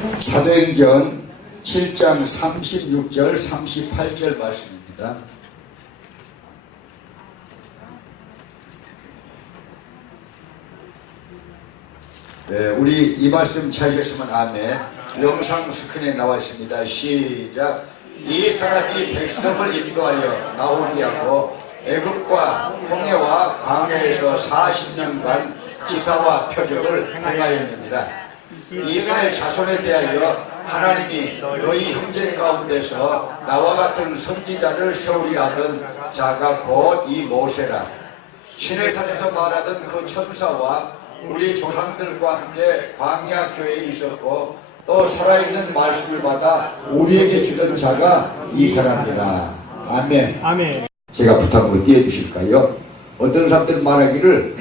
사도행전 7장 36절 38절 말씀입니다. 네, 우리 이 말씀 찾으셨으면 아멘. 영상 스크린에 나와 있습니다. 시작. 이 사람이 백성을 인도하여 나오게 하고 애굽과 홍해와 광야에서 40년간 기사와 표적을 행하였느니라. 이스라엘 자손에 대하여 하나님이 너희 형제 가운데서 나와 같은 선지자를 세우리라 하던 자가 곧 이 모세라. 시내산에서 말하던 그 천사와 우리 조상들과 함께 광야 교회에 있었고 또 살아있는 말씀을 받아 우리에게 주던 자가 이 사람이라. 아멘. 아멘. 제가 부탁으로 띄워주실까요? 어떤 사람들은 말하기를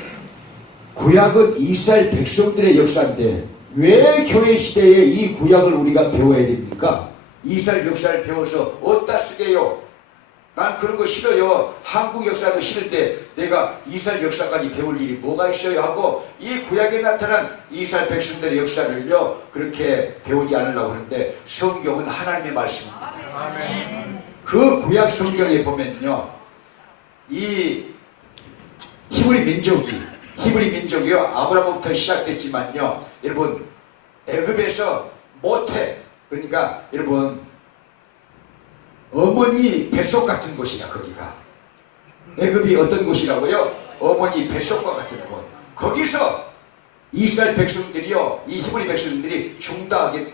구약은 이스라엘 백성들의 역사인데 왜 교회 시대에 이 구약을 우리가 배워야 됩니까? 이스라엘 역사를 배워서 어디다 쓰게요? 난 그런 거 싫어요. 한국 역사도 싫은데 내가 이스라엘 역사까지 배울 일이 뭐가 있어요? 하고 이 구약에 나타난 이스라엘 백성들의 역사를요 그렇게 배우지 않으려고 하는데 성경은 하나님의 말씀입니다. 아멘. 그 구약 성경에 보면요 이 히브리 민족이요 아브라함부터 시작됐지만요 여러분 애굽에서 모태, 그러니까 여러분 어머니 뱃속 같은 곳이야. 거기가 애굽이 어떤 곳이라고요? 어머니 뱃속과 같은 곳. 거기서 이스라엘 백성들이요 이 히브리 백성들이 중다하게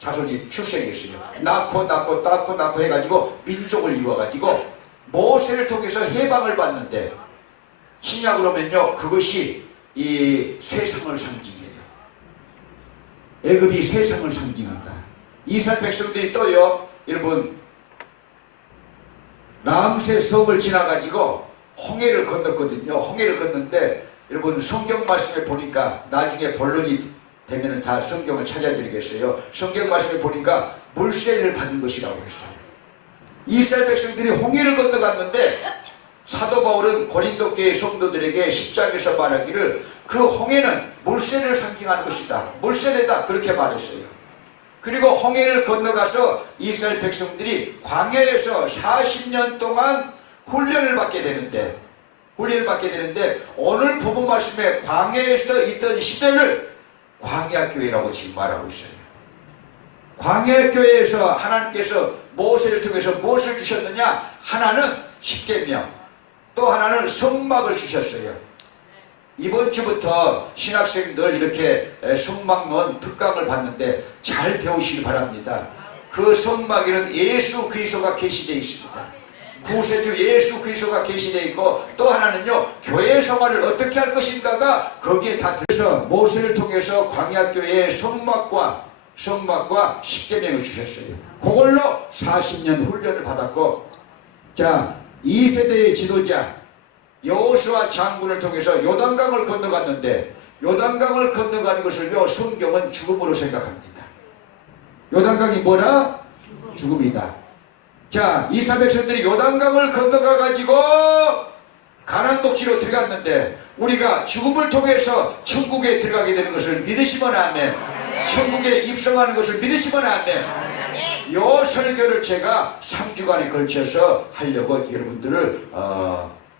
자손이 출생했어요. 낳고 해가지고 민족을 이루어가지고 모세를 통해서 해방을 받는데 신약으로 보면요 그것이 이 세상을 상징해요. 애굽이 세상을 상징한다. 이스라엘 백성들이 또요 여러분 람세 섬을 지나가지고 홍해를 건넜거든요. 홍해를 건넜는데 여러분 성경 말씀에 보니까 나중에 본론이 되면은 다 성경을 찾아드리겠어요. 성경 말씀에 보니까 물세를 받은 것이라고 했어요. 이스라엘 백성들이 홍해를 건너갔는데 사도 바울은 고린도 교회 성도들에게 10장에서 말하기를 그 홍해는 물세를 상징하는 것이다. 물세례다 그렇게 말했어요. 그리고 홍해를 건너가서 이스라엘 백성들이 광야에서 40년 동안 훈련을 받게 되는데 오늘 본문 말씀에 광야에서 있던 시대를 광야교회라고 지금 말하고 있어요. 광야교회에서 하나님께서 모세를 통해서 무엇을 주셨느냐? 하나는 십계명, 또 하나는 성막을 주셨어요. 이번 주부터 신학생들 이렇게 성막론 특강을 받는데 잘 배우시기 바랍니다. 그 성막에는 예수 그리스도가 계시되어 있습니다. 구세주 예수 그리스도가 계시되어 있고 또 하나는요 교회 생활을 어떻게 할 것인가가 거기에 다 들어서 모세를 통해서 광야교회에 성막과 십계명을 주셨어요. 그걸로 40년 훈련을 받았고 자 2세대의 지도자 여호수아 장군을 통해서 요단강을 건너갔는데 요단강을 건너가는 것을요 성경은 죽음으로 생각합니다. 요단강이 뭐라? 죽음이다. 자 이스라엘 백성들이 요단강을 건너가 가지고 가나안 복지로 들어갔는데 우리가 죽음을 통해서 천국에 들어가게 되는 것을 믿으시면 아멘. 천국에 입성하는 것을 믿으시면 아멘. 요 설교를 제가 3주간에 걸쳐서 하려고 여러분들을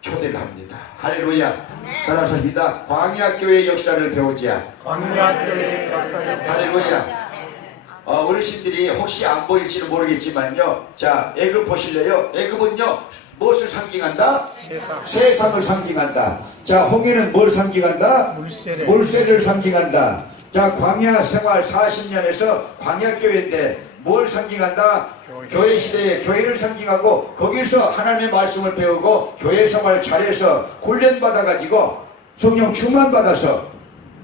초대를 합니다. 할렐루야. 따라서 합니다. 광야교회의 역사를 배우자. 광야교회의 역사를 할렐루야. 어르신들이 혹시 안 보일지는 모르겠지만요. 자, 애굽 보실래요? 애굽은요, 무엇을 상징한다? 세상을 상징한다. 자, 홍해는 뭘 상징한다? 물세를 상징한다. 자, 광야 생활 40년에서 광야교회인데 뭘 상징한다? 교회 시대에 교회를 상징하고 거기서 하나님의 말씀을 배우고 교회 생활 잘해서 훈련 받아가지고 성령 충만 받아서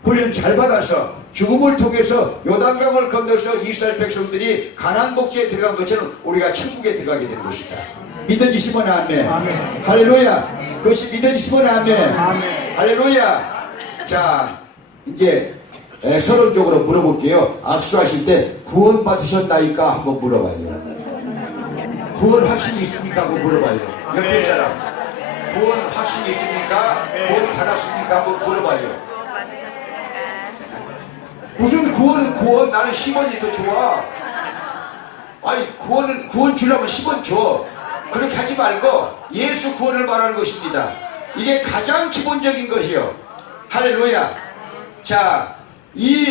훈련 잘 받아서 죽음을 통해서 요단강을 건너서 이스라엘 백성들이 가나안 복지에 들어간 것처럼 우리가 천국에 들어가게 되는 것이다. 믿어지시면 아멘. 아멘. 할렐루야. 그것이 믿어지시면 아멘. 아멘. 할렐루야. 자 이제 서론적으로 물어볼게요. 악수하실 때 구원 받으셨나이까 한번 물어봐요. 구원 확신이 있습니까? 한번 물어봐요. 옆에 사람 구원 확신이 있습니까? 구원 받았습니까? 한번 물어봐요. 무슨 구원은 구원? 나는 10원이 더 좋아. 아니 구원 주려면 10원 줘. 그렇게 하지 말고 예수 구원을 말하는 것입니다. 이게 가장 기본적인 것이요. 할렐루야. 자, 이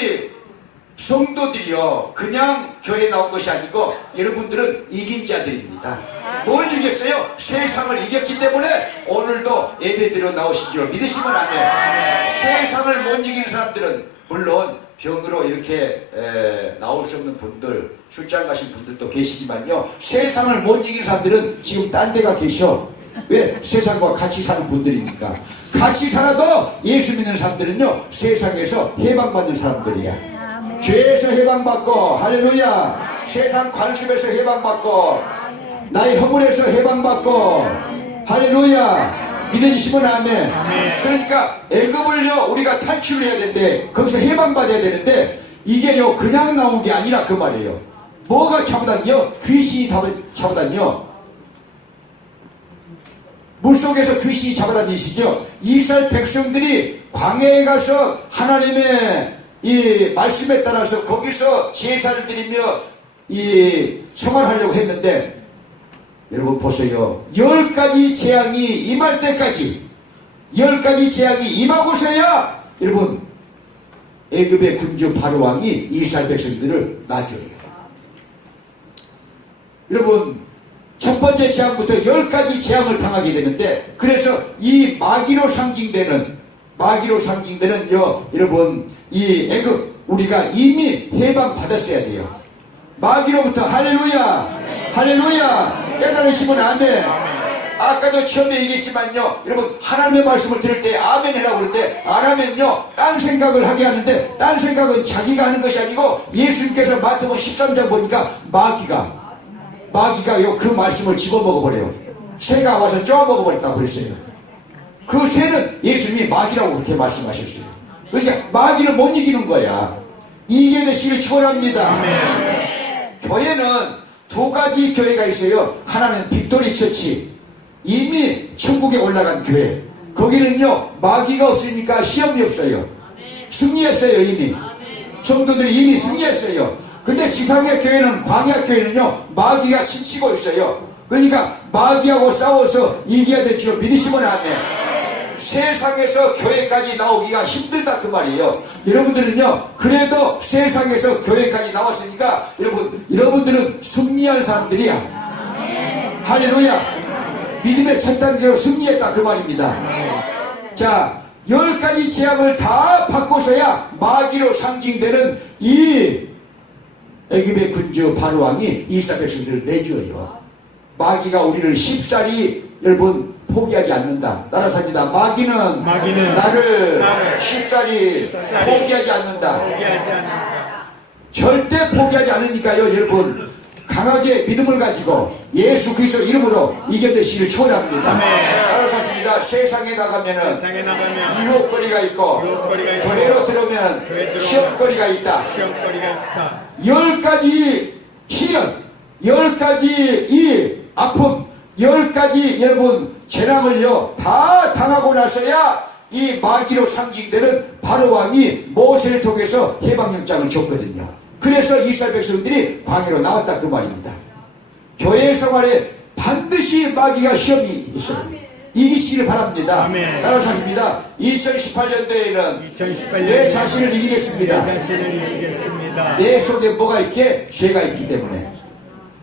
성도들이요 그냥 교회에 나온 것이 아니고 여러분들은 이긴 자들입니다. 뭘 이겼어요? 세상을 이겼기 때문에 오늘도 예배드려 나오신 줄 믿으시면 아멘. 세상을 못 이긴 사람들은 물론 병으로 이렇게 나올 수 없는 분들, 출장 가신 분들도 계시지만요, 세상을 못 이긴 사람들은 지금 딴 데가 계셔. 왜? 세상과 같이 사는 분들이니까. 같이 살아도 예수 믿는 사람들은요 세상에서 해방받는 사람들이야. 죄에서 해방받고, 할렐루야, 세상 관습에서 해방받고, 나의 허물에서 해방받고, 할렐루야, 믿어지시면 아멘. 그러니까 애굽을요 우리가 탈출을 해야 되는데 거기서 해방받아야 되는데 이게요 그냥 나온 게 아니라 그 말이에요. 뭐가 차고 다니요? 귀신이 차고 다니요. 물속에서 귀신이 잡아다니시죠. 이스라엘 백성들이 광야에 가서 하나님의 이 말씀에 따라서 거기서 제사를 드리며 이 생활하려고 했는데 여러분 보세요. 10가지 재앙이 임할 때까지 10가지 재앙이 임하고서야 여러분 애굽의 군주 바로 왕이 이스라엘 백성들을 놔줘요. 여러분 첫 번째 재앙부터 10가지 재앙을 당하게 되는데 그래서 이 마귀로 상징되는 여러분 이 애굽 우리가 이미 해방 받았어야 돼요. 마귀로부터. 할렐루야, 할렐루야. 깨달으시면 아멘. 아까도 처음에 얘기했지만요 여러분 하나님의 말씀을 들을 때 아멘 해라고 그러는데 안 하면요 딴 생각을 하게 하는데 딴 생각은 자기가 하는 것이 아니고 예수님께서 마태복음 13장 보니까 마귀가요 그 말씀을 집어먹어버려요. 새가 와서 쪼아먹어버렸다고 그랬어요. 그 새는 예수님이 마귀라고 그렇게 말씀하셨어요. 그러니까 마귀를 못 이기는 거야. 이기게 되시길 축원합니다. 교회는 두 가지 교회가 있어요. 하나는 빅토리 처치, 이미 천국에 올라간 교회. 거기는요 마귀가 없으니까 시험이 없어요. 승리했어요. 이미 성도들이 이미 승리했어요. 근데 지상의 교회는 광야 교회는요 마귀가 침치고 있어요. 그러니까 마귀하고 싸워서 이겨야 될 줄 믿으시면 아멘. 세상에서 교회까지 나오기가 힘들다 그 말이에요. 여러분들은요 그래도 세상에서 교회까지 나왔으니까 여러분들은 승리한 사람들이야. 할렐루야. 믿음의 첫 단계로 승리했다 그 말입니다. 자, 10가지 재앙을 다 받고서야 마귀로 상징되는 이 애굽의 군주 바로 왕이 이스라엘 백성들을 내주어요. 마귀가 우리를 쉽사리 여러분 포기하지 않는다. 따라서입니다. 마귀는 나를 쉽사리 포기하지 않는다. 절대 포기하지 않으니까요. 여러분 강하게 믿음을 가지고 예수 그리스도 이름으로 이겨내시길 축원합니다. 따라서 하십니다. 세상에 나가면은 유혹거리가 있고 교회로 들어오면 시험거리가 있다. 10가지 시련, 10가지 이 아픔, 10가지 여러분 재앙을요 다 당하고 나서야 이 마귀로 상징되는 바로 왕이 모세를 통해서 해방영장을 줬거든요. 그래서 이스라엘 백성들이 광야로 나왔다 그 말입니다. 교회 생활에 반드시 마귀가 시험이 있어요. 이기시길 바랍니다. 따라서 하십니다. 2018년도에는 내 자신을 이기겠습니다. 내 속에 뭐가 있기에? 죄가 있기 때문에.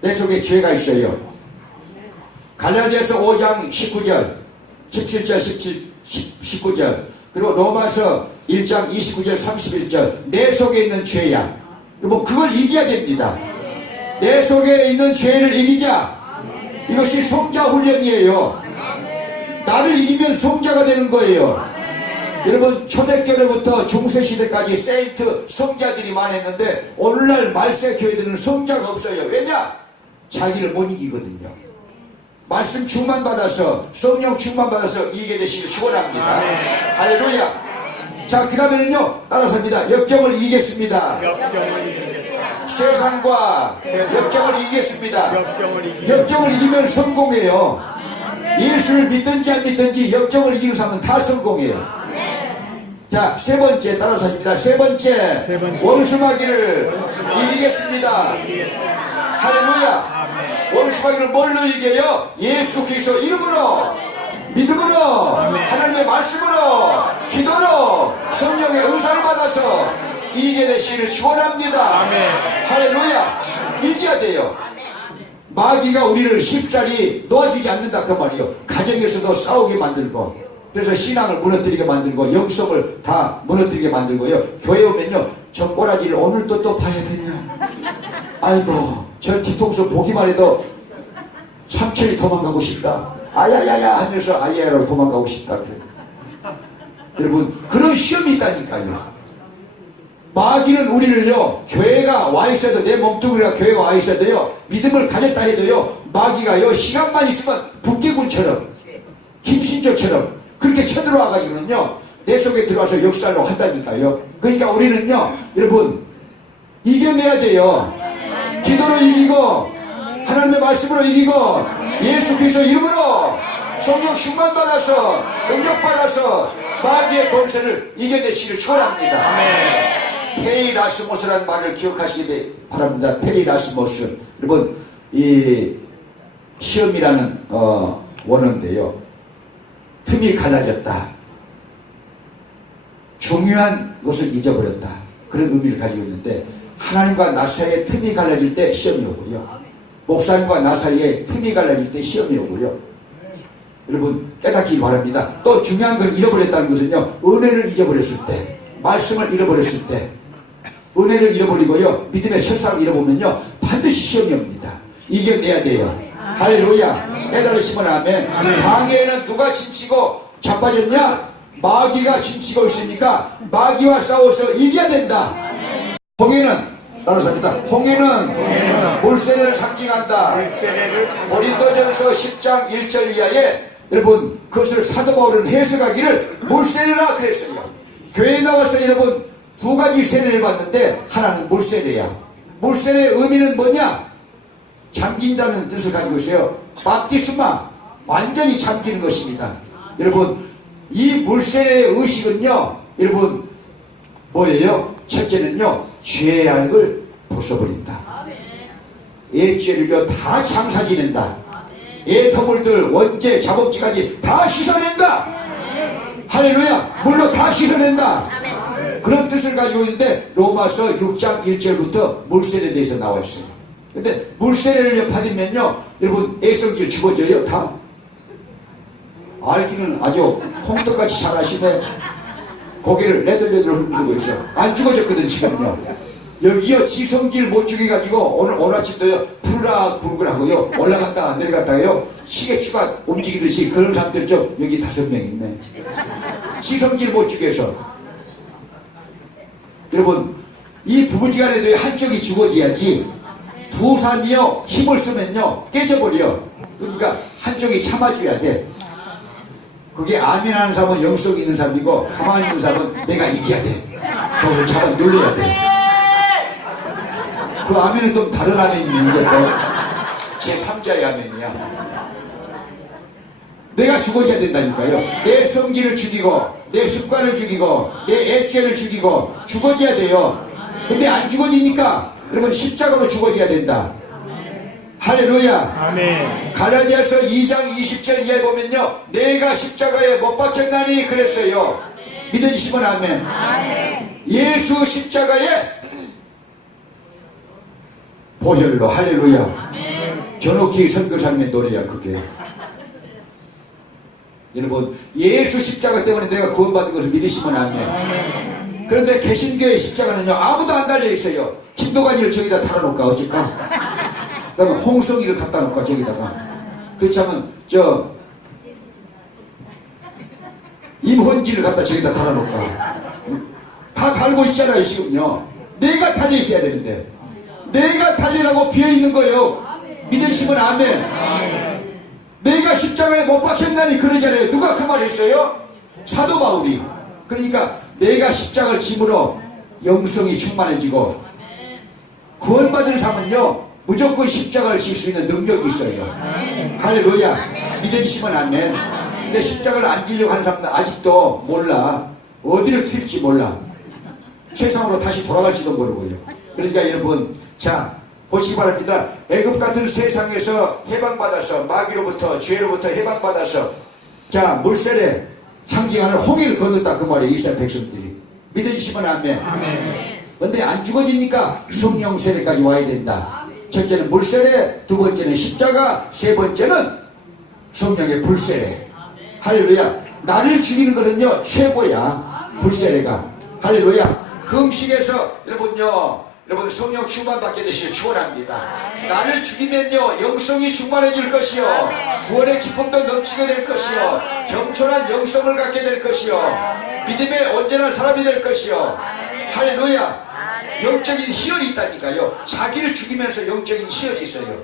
내 속에 죄가 있어요. 갈라디아서 5장 19절 17절 19절 그리고 로마서 1장 29절 31절 내 속에 있는 죄야. 뭐 그걸 이겨야 됩니다. 내 속에 있는 죄를 이기자. 이것이 성자 훈련이에요. 나를 이기면 성자가 되는 거예요. 여러분 초대교회부터 중세시대까지 세인트 성자들이 많았는데 오늘날 말세 교회들은 성자가 없어요. 왜냐? 자기를 못 이기거든요. 말씀 충만 받아서 성령 충만 받아서 이기게 되시길 축원합니다. 할렐루야. 자, 그 다음에는요 따라서입니다. 역경을 이기겠습니다. 세상과 역경을 이기겠습니다. 역경을 이기면 성공해요. 예수를 믿든지 안 믿든지 역경을 이기는 사람은 다 성공해요. 자, 세 번째 따라서 하십니다. 세 번째, 원수마귀를 이기겠습니다. 할렐루야. 원수마귀를 뭘로 이겨요? 예수 그리스도 이름으로, 믿음으로, 하나님의 말씀으로, 기도로, 성령의 은사를 받아서 이기게 되시기를 축원합니다. 할렐루야. 이겨야 돼요. 마귀가 우리를 쉽사리 놓아주지 않는다 그 말이요. 가정에서도 싸우게 만들고, 그래서 신앙을 무너뜨리게 만들고, 영성을 다 무너뜨리게 만들고요. 교회 오면요, 저 꼬라지를 오늘도 또 봐야 되냐, 아이고 저 뒤통수 보기만 해도 삼천리 도망가고 싶다, 아야야야 하면서 아야야라고 도망가고 싶다. 그래. 여러분, 그런 시험이 있다니까요. 마귀는 우리를요, 교회가 와 있어도, 내 몸뚱이가 교회가 와 있어도요, 믿음을 가졌다 해도요, 마귀가요, 시간만 있으면 북계군처럼, 김신조처럼 그렇게 쳐들어와 가지고는요, 내 속에 들어와서 역사를 한다니까요. 그러니까 우리는요, 여러분, 이겨내야 돼요. 기도로 이기고, 하나님의 말씀으로 이기고, 예수 그리스도 이름으로 성령 충만 받아서, 능력 받아서 마귀의 권세를 이겨내시기를 축원합니다. 페이라스모스라는 말을 기억하시기 바랍니다. 페이라스모스. 여러분, 이 시험이라는 원어인데요, 틈이 갈라졌다, 중요한 것을 잊어버렸다, 그런 의미를 가지고 있는데, 하나님과 나 사이에 틈이 갈라질 때 시험이 오고요, 목사님과 나 사이에 틈이 갈라질 때 시험이 오고요. 여러분, 깨닫기 바랍니다. 또 중요한 걸 잃어버렸다는 것은요, 은혜를 잊어버렸을 때, 말씀을 잃어버렸을 때, 은혜를 잃어버리고요, 믿음의 철학을 잃어보면요, 반드시 시험이 옵니다. 이겨내야 돼요. 할렐루야. 깨달으시면 아멘. 방해에는 누가 진치고 자빠졌냐? 마귀가 진치고 있으니까 마귀와 싸워서 이겨야 된다. 홍해는, 따라서 합니다. 홍해는 물세례를 상징한다. 고린도전서 10장 1절 이하에, 여러분, 그것을 사도 바울은 해석하기를 물세례라 그랬어요. 교회에 나와서 여러분 두 가지 세례를 받는데, 하나는 물세례야. 물세례의 의미는 뭐냐? 잠긴다는 뜻을 가지고 있어요. 바티스마, 완전히 잠기는 것입니다. 여러분, 이 물세례의 의식은요, 여러분 뭐예요? 첫째는요, 죄악을 벗어버린다. 애 죄를요 다 장사 지낸다. 애 터물들, 원죄, 작업지까지 다 씻어낸다. 할렐루야. 물로 다 씻어낸다. 그런 뜻을 가지고 있는데, 로마서 6장 1절부터 물세례에 대해서 나와 있어요. 근데 물세례를 받으면요, 여러분 애성질 죽어져요. 다 알기는 아주 홍떡같이 잘하시네. 고개를 레들레들 흔들고 있어. 안 죽어졌거든 지금요. 여기요, 지성질 못 죽여가지고 오늘 아침도요 부르락부르락 하고요, 올라갔다가 내려갔다가요 시계추가 움직이듯이 그런 사람들 좀 여기 5명 있네. 지성질 못 죽여서. 여러분, 이 부부지간에도 한쪽이 죽어져야지, 두 사람이요 힘을 쓰면요 깨져버려. 그러니까 한쪽이 참아줘야 돼. 그게 아멘하는 사람은 영성 있는 사람이고, 가만히 있는 사람은 내가 이겨야 돼. 저것을 잡아 눌러야 돼. 그 아멘은 또 다른 아멘이 있는데, 또 제3자의 아멘이야. 내가 죽어져야 된다니까요. 내 성질을 죽이고, 내 습관을 죽이고, 내 애죄를 죽이고 죽어져야 돼요. 근데 안 죽어지니까 여러분 십자가로 죽어져야 된다. 할렐루야. 아멘. 갈라디아서 2장 20절 이하에 보면요, 내가 십자가에 못 박혔나니 그랬어요. 믿어주시면 아멘. 예수 십자가에 보혈로. 할렐루야. 전옥희 선교사님의 노래야 그게. 여러분, 예수 십자가 때문에 내가 구원받은 것을 믿으시면 아멘. 그런데 개신교의 십자가는요, 아무도 안 달려있어요. 김도관이를 저기다 달아놓을까 어쩔까? 그다음에 홍성이를 갖다 놓을까 저기다가. 그렇지 않으면 저 임헌지를 갖다 저기다 달아놓을까? 다 달고 있잖아요 지금요. 내가 달려있어야 되는데, 내가 달리라고 비어있는 거예요. 믿으시면 아멘. 내가 십자가에 못 박혔나니 그러잖아요. 누가 그 말 했어요? 사도 바울이. 그러니까 내가 십자가를 짐으로 영성이 충만해지고, 구원받은 사람은요 무조건 십자가를 질 수 있는 능력이 있어요. 할렐루야. 믿으시면 아멘. 근데 십자가를 안 지려고 하는 사람들 아직도 몰라. 어디로 튈지 몰라. 세상으로 다시 돌아갈지도 모르고요. 그러니까 여러분, 자 보시기 바랍니다. 애굽 같은 세상에서 해방받아서, 마귀로부터, 죄로부터 해방받아서, 자 물세례 상징하는 홍해를 건넜다 그 말이에요. 이스라엘 백성들이. 믿어지시면 아멘. 근데 안 죽어지니까 성령 세례까지 와야 된다. 첫째는 물세례, 두 번째는 십자가, 세 번째는 성령의 불세례. 할렐루야. 나를 죽이는 것은요 최고야, 불세례가. 할렐루야. 그 음식에서 여러분 성령 충만 받게 되시길 축원합니다. 나를 죽이면요 영성이 충만해질 것이요, 구원의 기쁨도 넘치게 될 것이요, 겸손한 영성을 갖게 될 것이요, 믿음의 온전한 사람이 될 것이요. 할렐루야. 영적인 희열이 있다니까요. 자기를 죽이면서 영적인 희열이 있어요.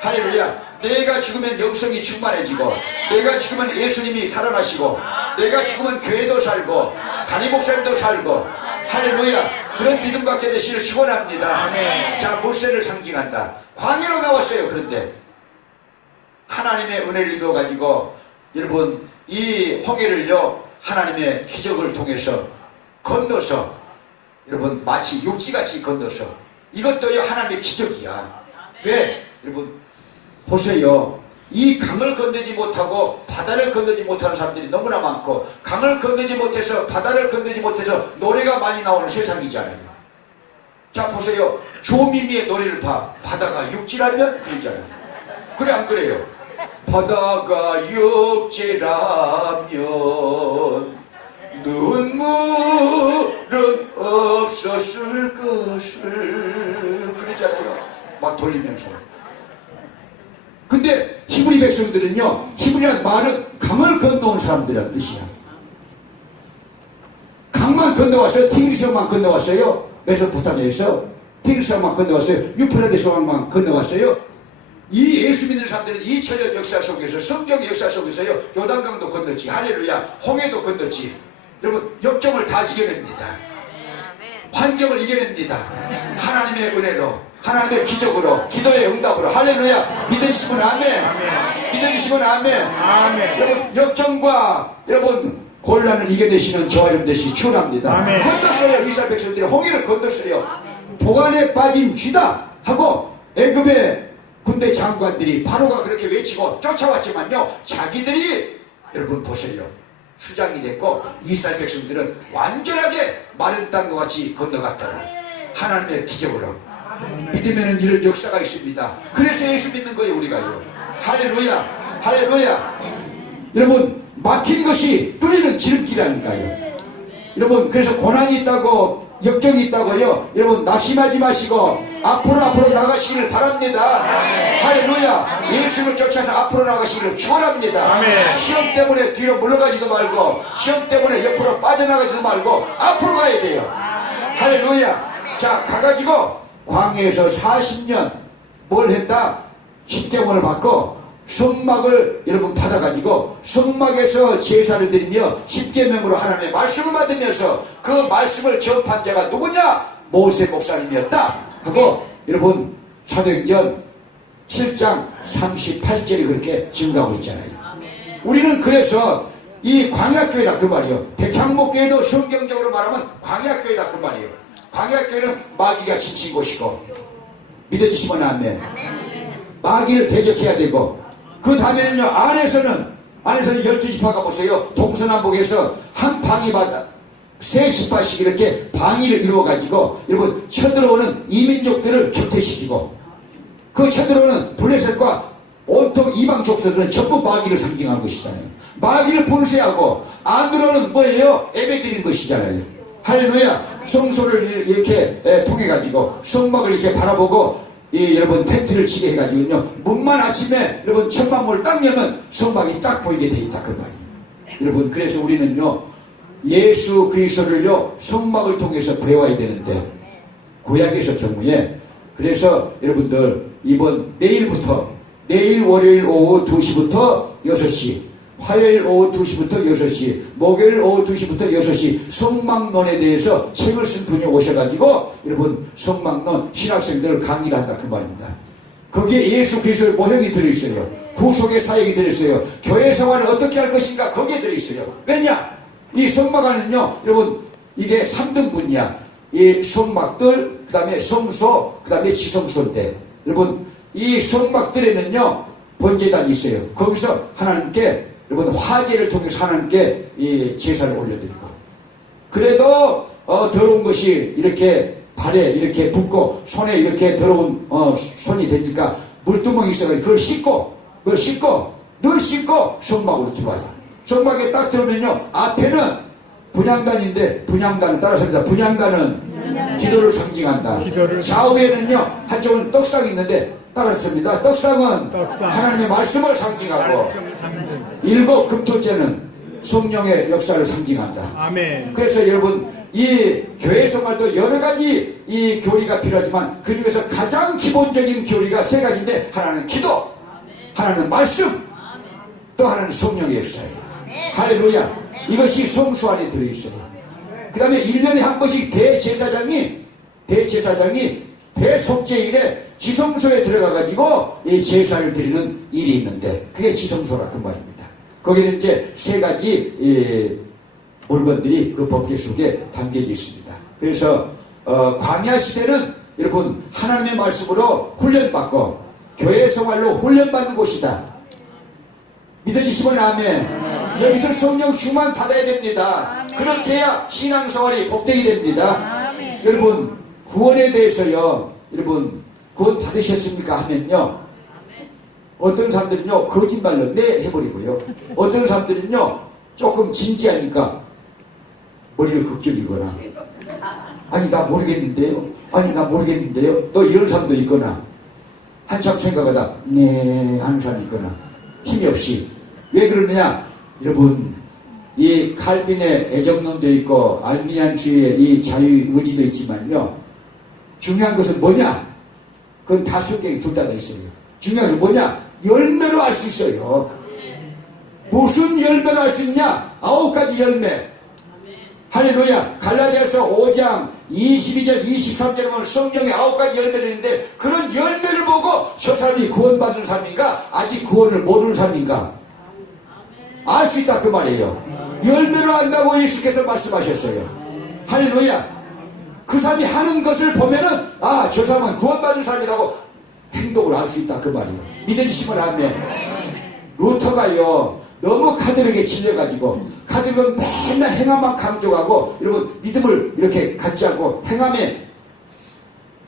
할렐루야. 내가 죽으면 영성이 충만해지고, 내가 죽으면 예수님이 살아나시고, 내가 죽으면 교회도 살고 담임 목사님도 살고, 할렐루야. 그런 믿음 갖게 되시길 축원합니다. 자 물세를 상징한다. 광야로 나왔어요. 그런데 하나님의 은혜를 입어가지고 여러분 이 홍해를요 하나님의 기적을 통해서 건너서, 여러분 마치 육지같이 건너서, 이것도요 하나님의 기적이야. 왜? 여러분 보세요. 이 강을 건너지 못하고 바다를 건너지 못하는 사람들이 너무나 많고, 강을 건너지 못해서 바다를 건너지 못해서 노래가 많이 나오는 세상이잖아요. 자 보세요. 조미미의 노래를 봐. 바다가 육지라면 그러잖아요. 그래 안 그래요? 바다가 육지라면 눈물은 없었을 것을, 그러잖아요. 막 돌리면서. 근데 히브리 백성들은요, 히브리란 말은 강을 건너온 사람들이란 뜻이야. 강만 건너왔어요. 티그리스강만 건너왔어요. 메소포타미아에서 티그리스강만 건너왔어요. 유프라데스강만 건너왔어요. 이 예수 믿는 사람들은 이 천년 역사 속에서, 성경 역사 속에서요 요단강도 건넜지, 할렐루야, 홍해도 건넜지. 여러분 역경을 다 이겨냅니다. 환경을 이겨냅니다. 하나님의 은혜로, 하나님의 기적으로, 기도의 응답으로. 할렐루야. 믿으시면 아멘. 믿으시면 아멘. 여러분 역경과 여러분 곤란을 이겨내시는 저와 여러분 되시기 축원합니다. 건넜어요. 이스라엘 백성들이 홍해를 건넜어요. 도간에 빠진 쥐다 하고 애굽의 군대 장관들이, 바로가 그렇게 외치고 쫓아왔지만요 자기들이 여러분 보세요 수장이 됐고, 이스라엘 백성들은 완전하게 마른 땅과 같이 건너갔더라. 하나님의 기적으로. 믿으면 이런 역사가 있습니다. 그래서 예수 믿는 거예요 우리가요. 할렐루야. 할렐루야. 여러분 막힌 것이 뚫리는 지름길이라니까요. 여러분 그래서 고난이 있다고, 역경이 있다고요, 여러분 낙심하지 마시고 앞으로 나가시기를 바랍니다. 할렐루야. 예수를 쫓아서 앞으로 나가시기를 축원합니다. 시험 때문에 뒤로 물러가지도 말고, 시험 때문에 옆으로 빠져나가지도 말고 앞으로 가야 돼요. 할렐루야. 자 가가지고 광야에서 40년 뭘 했다? 십계명을 받고 성막을 여러분 받아가지고 성막에서 제사를 드리며 십계명으로 하나님의 말씀을 받으면서 그 말씀을 전파한 자가 누구냐? 모세 목사님이었다 하고, 여러분 사도행전 7장 38절이 그렇게 증거하고 있잖아요. 우리는 그래서 이 광야교회다 그 말이에요. 백향목교회도 성경적으로 말하면 광야교회다 그 말이에요. 광야교회는 마귀가 지친 곳이고, 믿어주시면 아멘. 마귀를 대적해야 되고, 그 다음에는요 안에서는 12지파가 보세요. 동서남북에서 한 방위마다 세 지파씩 이렇게 방위를 이루어 가지고 여러분 쳐들어오는 이민족들을 격퇴시키고, 그 쳐들어오는 블레셋과 온통 이방 족속들은 전부 마귀를 상징하는 것이잖아요. 마귀를 분쇄하고 안으로는 뭐예요? 예배드리는 것이잖아요. 할렐루야. 성소를 이렇게 통해 가지고 성막을 이렇게 바라보고 여러분 텐트를 치게 해가지고요 문만 아침에 여러분 천막문을 딱 열면 성막이 딱 보이게 돼 있다 그 말이에요. 여러분 그래서 우리는요 예수 그리스도를요 성막을 통해서 배워야 되는데, 구약에서 경우에, 그래서 여러분들 이번 내일 월요일 오후 2시부터 6시, 화요일 오후 2시부터 6시, 목요일 오후 2시부터 6시 성막론에 대해서 책을 쓴 분이 오셔가지고 여러분 성막론 신학생들 강의를 한다 그 말입니다. 거기에 예수 그리스도의 모형이 들어있어요. 구속의 사역이 들어있어요. 교회 생활을 어떻게 할 것인가 거기에 들어있어요. 왜냐? 이 성막 안은요, 여러분, 이게 3등분이야. 이 성막들, 그 다음에 성소, 그 다음에 지성소인데, 여러분, 이 성막들에는요, 번제단이 있어요. 거기서 하나님께, 여러분, 화제를 통해서 하나님께 이 제사를 올려드리고, 그래도, 더러운 것이 이렇게 발에 이렇게 붙고, 손에 이렇게 더러운, 손이 되니까, 물두멍이 있어서 그걸 씻고, 늘 씻고, 성막으로 들어와요. 성막에 딱 들어오면요, 앞에는 분향단인데, 분향단은 따라서입니다. 분향단은 기도를 상징한다. 좌우에는요, 한쪽은 떡상이 있는데, 따라서입니다. 떡상은 하나님의 말씀을 상징하고, 일곱 금토째는 성령의 역사를 상징한다. 아멘. 그래서 여러분, 이 교회 생활도 여러 가지 이 교리가 필요하지만 그 중에서 가장 기본적인 교리가 세 가지인데, 하나는 기도, 하나는 말씀, 또 하나는 성령의 역사예요. 할렐루야. 이것이 성수 안에 들어있어요. 그 다음에 1년에 한 번씩 대제사장이 대속죄일에 지성소에 들어가가지고 이 제사를 드리는 일이 있는데, 그게 지성소라 그 말입니다. 거기는 이제 세 가지 물건들이 그 법계 속에 담겨져 있습니다. 그래서 광야 시대는 여러분 하나님의 말씀으로 훈련받고 교회 생활로 훈련받는 곳이다. 믿어지시면 아멘. 여기서 성령 충만 받아야 됩니다. 그렇게 해야 신앙생활이 복되게 됩니다. 여러분, 구원에 대해서요, 여러분 구원 받으셨습니까 하면요, 어떤 사람들은요 거짓말로 네 해버리고요, 어떤 사람들은요 조금 진지하니까 머리를 극적이거나, 아니 나 모르겠는데요, 또 이런 사람도 있거나, 한참 생각하다 네 하는 사람이 있거나, 힘이 없이. 왜 그러느냐, 여러분, 이 칼빈의 애정론도 있고 알미안주의 이 자유의지도 있지만요, 중요한 것은 뭐냐, 그건 다 성경에 둘 다 있어요. 중요한 것은 뭐냐, 열매로 알 수 있어요. 무슨 열매로 알 수 있냐, 9가지 열매. 할렐루야. 갈라디아서 5장 22절 23절에 보면 성경에 9가지 열매를 있는데, 그런 열매를 보고 저 사람이 구원받은 사람인가, 아직 구원을 모르는 사람인가 알 수 있다 그 말이에요. 열매로 안다고 예수께서 말씀하셨어요. 할렐루야. 그 사람이 하는 것을 보면은, 아, 저 사람은 구원받은 사람이라고 행동을 알 수 있다 그 말이에요. 믿어지시면 아멘. 루터가요 너무 카톨릭에 질려가지고, 카톨릭은 맨날 행함만 강조하고, 여러분 믿음을 이렇게 갖지 않고 행함에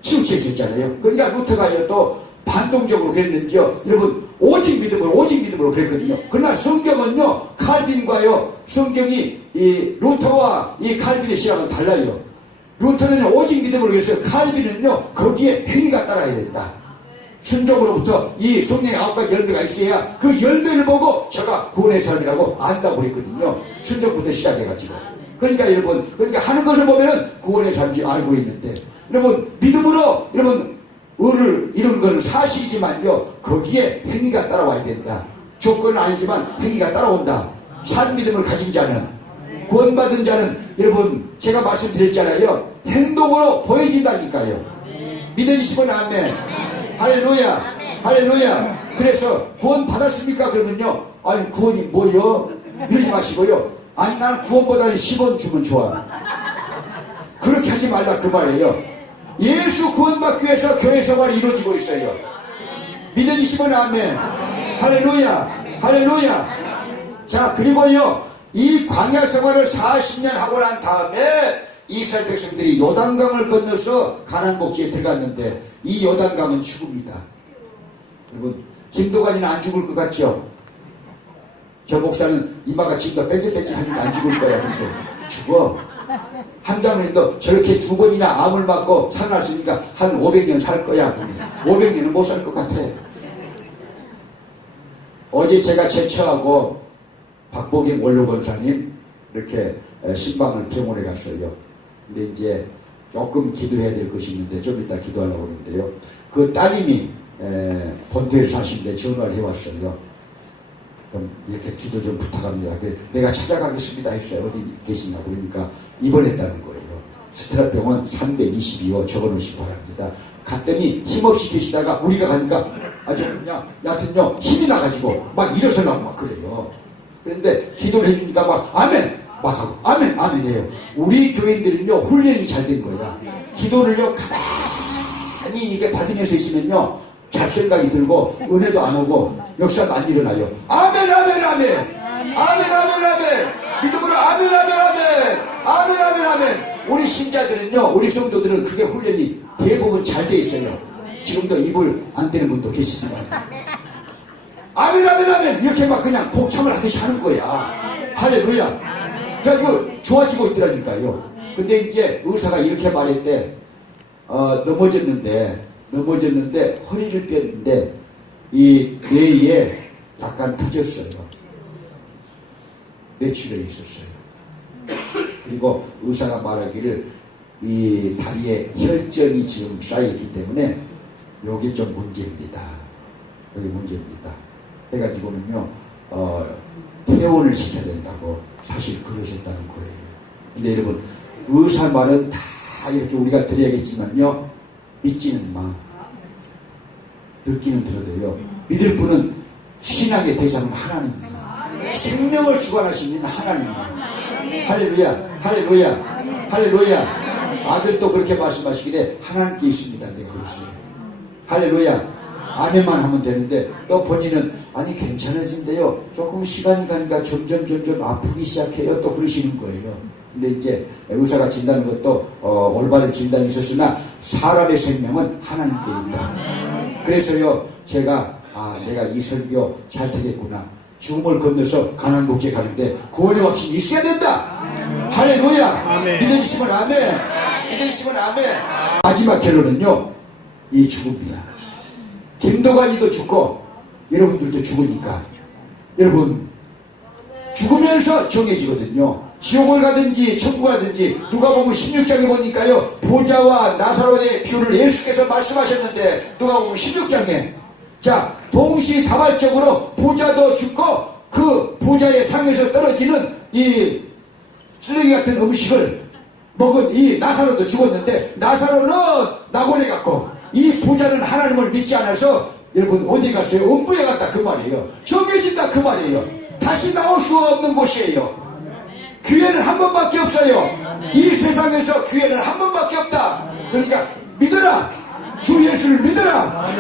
치우쳐 있었잖아요. 그러니까 루터가요 또 반동적으로 그랬는지요, 여러분 오직 믿음으로 그랬거든요. 그러나 성경은요, 칼빈과요, 성경이 이 루터와 이 칼빈의 시각은 달라요. 루터는 오직 믿음으로 그랬어요. 칼빈은요 거기에 행위가 따라야 된다. 순종으로부터 이 성령의 9가지 열매가 있어야 그 열매를 보고 저가 구원의 사람이라고 안다고 그랬거든요. 순종부터 시작해가지고. 그러니까 여러분, 그러니까 하는 것을 보면은 구원의 사람인지 알고 있는데, 여러분 믿음으로 여러분 의를 이루는 것은 사실이지만요, 거기에 행위가 따라와야 된다. 조건은 아니지만 행위가 따라온다. 산 믿음을 가진 자는, 구원받은 자는, 여러분 제가 말씀드렸잖아요, 행동으로 보여진다니까요. 믿어지시면 아멘. 할렐루야. 할렐루야. 그래서 구원 받았습니까? 그러면요, 아니 구원이 뭐요? 이러지 마시고요, 아니 나는 구원보다는 10원 주면 좋아, 그렇게 하지 말라 그 말이에요. 예수 구원받기 위해서 교회 생활이 이루어지고 있어요. 믿어지시면 아멘. 할렐루야. 할렐루야. 자, 그리고요, 이 광야 생활을 40년 하고 난 다음에 이스라엘 백성들이 요단강을 건너서 가나안 복지에 들어갔는데, 이 요단강은 죽음이다. 여러분, 김도관이는 안 죽을 것 같죠? 저 목사는 이마가 지금 뺀질뺀질하니까 안 죽을 거야. 근데 죽어. 한장님도 저렇게 2번이나 암을 맞고 살아났으니까 한 500년 살 거야. 500년은 못 살 것 같아. 어제 제가 제처하고 박보경 원로 권사님 이렇게 신방을 병원에 갔어요. 근데 이제 조금 기도해야 될 것이 있는데 좀 이따 기도하려고 하는데요, 그 따님이 본토에서 사시는데 전화를 해왔어요. 그럼 이렇게 기도 좀 부탁합니다. 내가 찾아가겠습니다 했어요. 어디 계시냐 그러니까 입원했다는 거예요. 스트라병원 322호 적어놓으시기 바랍니다. 갔더니 힘없이 계시다가 우리가 가니까 아주 그냥 여하튼요 힘이 나가지고 막 일어서려고 막 그래요. 그런데 기도를 해주니까 막 아멘 막 하고 아멘 아멘이에요. 우리 교인들은요 훈련이 잘 된 거야. 기도를요 가만히 이렇게 받으면서 있으면요 잡생각이 들고 은혜도 안 오고 역사도 안 일어나요. 아멘 아멘 아멘 아멘 아멘 아멘 믿음으로 아멘 아멘 아멘 아멘 아멘 아멘. 우리 신자들은요 우리 성도들은 그게 훈련이 대부분 잘 돼 있어요. 지금도 입을 안 떼는 분도 계시지만 아멘 아멘 아멘 이렇게 막 그냥 복창을 하듯이 하는 거야. 할렐루야. 그래가지고 좋아지고 있더라니까요. 근데 이제 의사가 이렇게 말했대. 넘어졌는데 허리를 뺐는데 이 뇌에 약간 터졌어요. 뇌출혈이 있었어요. 그리고 의사가 말하기를 이 다리에 혈전이 지금 쌓여있기 때문에 여기 좀 문제입니다. 여기 문제입니다. 해가지고는요 퇴원을 시켜야 된다고 사실 그러셨다는 거예요. 근데 여러분 의사 말은 다 이렇게 우리가 드려야겠지만요 믿지는 마. 듣기는 들어도요 믿을 분은 신앙의 대상은 하나님이에요. 생명을 주관하시는 하나님이에요. 할렐루야 할렐루야 할렐루야. 아들도 그렇게 말씀하시기를 하나님께 있습니다. 네 그러세요. 할렐루야. 아멘만 하면 되는데 또 본인은 아니 괜찮아진대요. 조금 시간이 가니까 점점 아프기 시작해요. 또 그러시는 거예요. 근데 이제 의사가 진단하는 것도 올바른 진단이 있었으나 사람의 생명은 하나님께 있다. 그래서요 제가 내가 이 설교 잘 되겠구나. 죽음을 건너서 가나안 복지에 가는데 구원의 확신이 있어야 된다. 할렐루야. 믿어주시면 아멘. 믿어주시면 아멘. 마지막 결론은요 이 죽음이야. 김도관이도 죽고 여러분들도 죽으니까 여러분 죽으면서 정해지거든요. 지옥을 가든지 천국 가든지. 누가복음 16장에 보니까요 부자와 나사로의 비유를 예수께서 말씀하셨는데 누가복음 16장에 자 동시다발적으로 부자도 죽고 그 부자의 상에서 떨어지는 이 쓰레기 같은 음식을 먹은 이 나사로도 죽었는데 나사로는 낙원에 갔고 이 부자는 하나님을 믿지 않아서 여러분 어디 갔어요? 음부에 갔다 그 말이에요. 정해진다 그 말이에요. 다시 나올 수 없는 곳이에요. 기회는 한 번밖에 없어요. 이 세상에서 기회는 한 번밖에 없다. 그러니까 믿어라. 주 예수를 믿어라.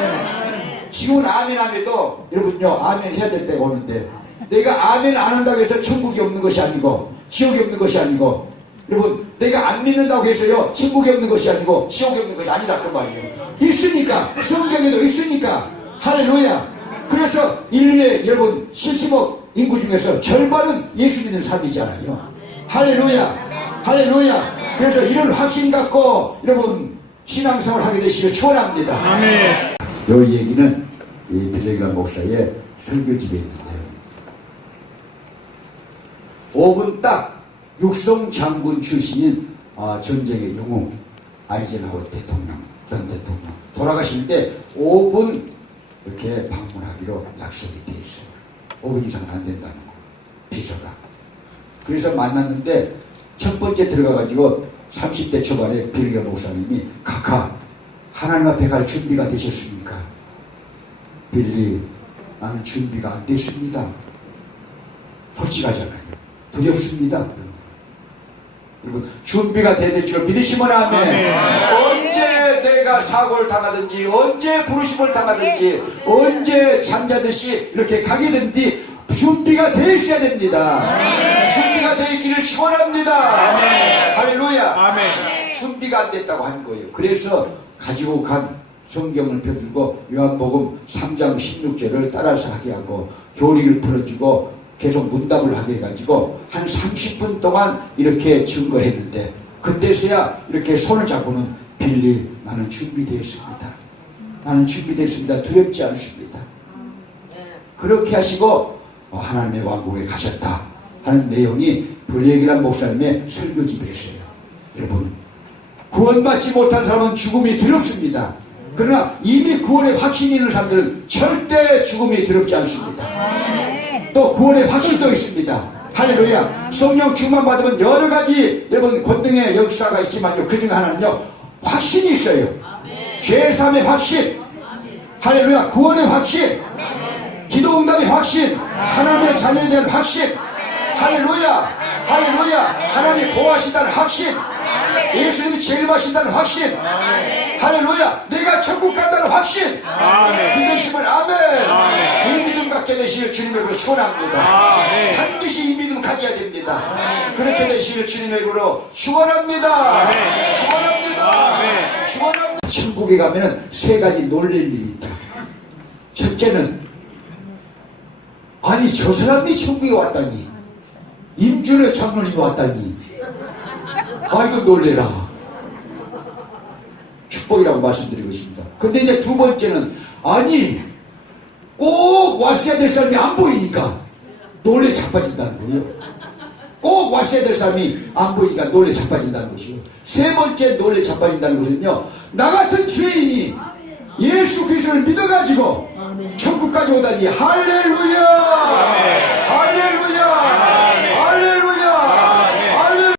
지금은 아멘 안 해도 여러분요 아멘 해야 될 때가 오는데 내가 아멘 안 한다고 해서 천국이 없는 것이 아니고 지옥이 없는 것이 아니고 여러분 내가 안 믿는다고 해서요 천국이 없는 것이 아니고 지옥이 없는 것이 아니라 그 말이에요. 있으니까 성경에도 있으니까 할렐루야. 그래서 인류의 여러분 70억 인구 중에서 절반은 예수 믿는 사람이잖아요. 할렐루야 할렐루야. 그래서 이런 확신 갖고 여러분 신앙생활 하게 되시길 축원합니다. 아멘. 요 얘기는 이 빌레기란 목사의 설교집에 있는데요. 5분 딱 육성 장군 출신인 전쟁의 영웅 아이젠하워 대통령 전 대통령 돌아가시는데 5분 이렇게 방문하기로 약속이 되어 있어요. 5분 이상은 안 된다는 거예요. 비서가. 그래서 만났는데 첫 번째 들어가가지고 30대 초반에 빌레기 목사님이 카카 하나님 앞에 갈 준비가 되셨습니까? 빌리 나는 준비가 안 됐습니다. 솔직하잖아요. 두렵습니다. 여러분 준비가 되는 줄 믿으시면 아멘. 언제 내가 사고를 당하든지 언제 부르심을 당하든지 언제 잠자듯이 이렇게 가게 된뒤 준비가 되어 있어야 됩니다. 준비가 되어 있기를 축원합니다. 할렐루야. 준비가 안 됐다고 하는 거예요. 그래서 가지고 간 성경을 펴들고 요한복음 3장 16절을 따라서 하게 하고 교리를 풀어주고 계속 문답을 하게 해가지고 한 30분 동안 이렇게 증거했는데 그때서야 이렇게 손을 잡고는 빌리 나는 준비되었습니다. 나는 준비되었습니다. 두렵지 않습니다. 그렇게 하시고 하나님의 왕국에 가셨다 하는 내용이 빌레기란 목사님의 설교집에 있어요. 여러분 구원받지 못한 사람은 죽음이 두렵습니다. 그러나 이미 구원의 확신이 있는 사람들은 절대 죽음이 두렵지 않습니다. 또 구원의 확신도 있습니다. 할렐루야. 성령 충만 받으면 여러 가지 여러분 권능의 역사가 있지만요 그 중에 하나는요 확신이 있어요. 죄사함의 확신, 할렐루야. 구원의 확신, 기도응답의 확신, 하나님의 자녀에 대한 확신, 할렐루야. 할렐루야. 하나님이 보호하신다는 확신, 예수님이 재림하신다는 확신, 할렐루야. 내가 천국 간다는 확신 믿으시면 아멘. 이 믿음 갖게 되시길 주님의 축원합니다. 반드시 이 믿음 가져야 됩니다. 그렇게 되시길 주님의 이름으로 축원합니다. 축원합니다. 축원합니다. 천국에 가면은 세 가지 놀랄 일이 있다. 첫째는, 아니 저 사람이 천국에 왔다니, 임준의 장로님이 왔다니, 아이고 놀래라. 축복이라고 말씀드리고 있습니다. 근데 이제 두 번째는, 아니 꼭 왔어야 될 사람이 안 보이니까 놀래 자빠진다는 거예요. 꼭 왔어야 될 사람이 안 보이니까 놀래 자빠진다는 것이고, 세 번째 놀래 자빠진다는 것은요, 나 같은 죄인이 예수 그리스도를 믿어가지고 천국까지 오다니. 할렐루야. 할렐루야.